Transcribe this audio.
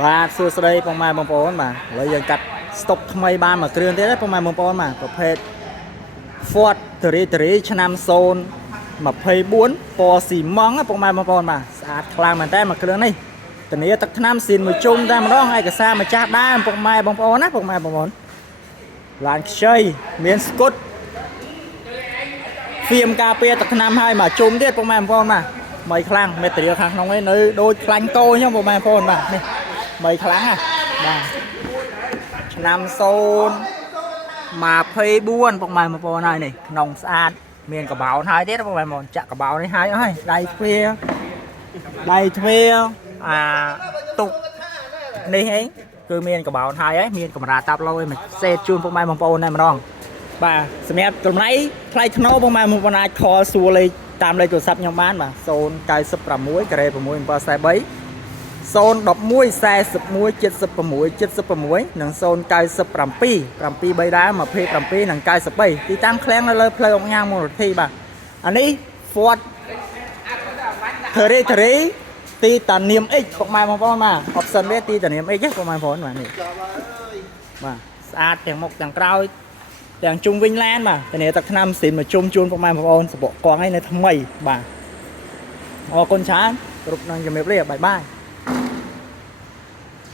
បាទសួស្តីបងម៉ែបងប្អូនបាទឥឡូវយើងកាត់ស្តុកថ្មីបានមួយគ្រឿងទៀតបងម៉ែបងប្អូនបាទប្រភេទ Ford Territory ឆ្នាំ024ពណ៌ស៊ីម៉ង់បងម៉ែបងប្អូនបាទស្អាតខ្លាំងមែនតើមួយគ្រឿងនេះធានាទឹកថ្នាំស៊ីនមួយជុំតែម្ដងឯកសារម្ចាស់ដែរបងម៉ែបងប្អូនណាបងម៉ែបងប្អូនឡានខ្ចីមានស្គុតហ្វៀមការពារទឹកថ្នាំឲ្យមកជុំទៀតបងម៉ែបងប្អូនបាទថ្មីខ្លាំងមេត្រៀលខាងក្នុងនេះនៅដូចខ្លាញ់កោអញ្ចឹងបងម៉ែបងប្អូនបាទនេះថ្មីខ្លាំងណាបាទឆ្នាំ024បងម៉ែបងប្អូនហើយនេះក្នុងស្អាតមានកបោនហើយទៀតបងម៉ែបងប្អូនចាក់កបោននេះហើយអស់ហើយដៃទ្វាអាតុកនេះហីគឺមានកបោនហើយមានកាមេរ៉ាតាប់ឡូឲ្យមកសេតជូនបងម៉ែបងប្អូនតែម្ដងបាទសម្រាប់តម្លៃថ្លៃថ្នូរបងម៉ែបងប្អូនអាចខលសួរលេខតាមលេខទូរស័ព្ទខ្ញុំបានបាទ096ការ៉េ6743 011 41 76 76និង097 7 3 27និង93ទីតាំងឃ្លាំងនៅលើផ្លូវអង្គញាមូលនិធិបាទអានេះ Ford Territory ទីតានាម X ពុកម៉ែបងប្អូនបាទ option វាទីតានាម X ពុកម៉ែបងប្អូនបាទនេះបាទស្អាតទាំងមុខទាំងក្រោយទាំងជុំវិញឡានបាទធានាទឹកថ្នាំស៊ីនមកជុំជូនពុកម៉ែបងប្អូនសបកកងឲ្យនៅថ្មីបាទអរគុណច្រើនគ្រប់នឹងជំរាបលាបាយបាយ